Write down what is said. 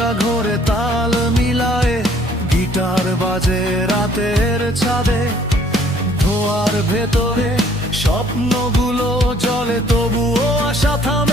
চাকা ঘোরে তাল মিলায়ে, গিটার বাজে রাতের ছাদে, ধোঁয়ার ভেতরে স্বপ্নগুলো জলে তবুও আশা থামে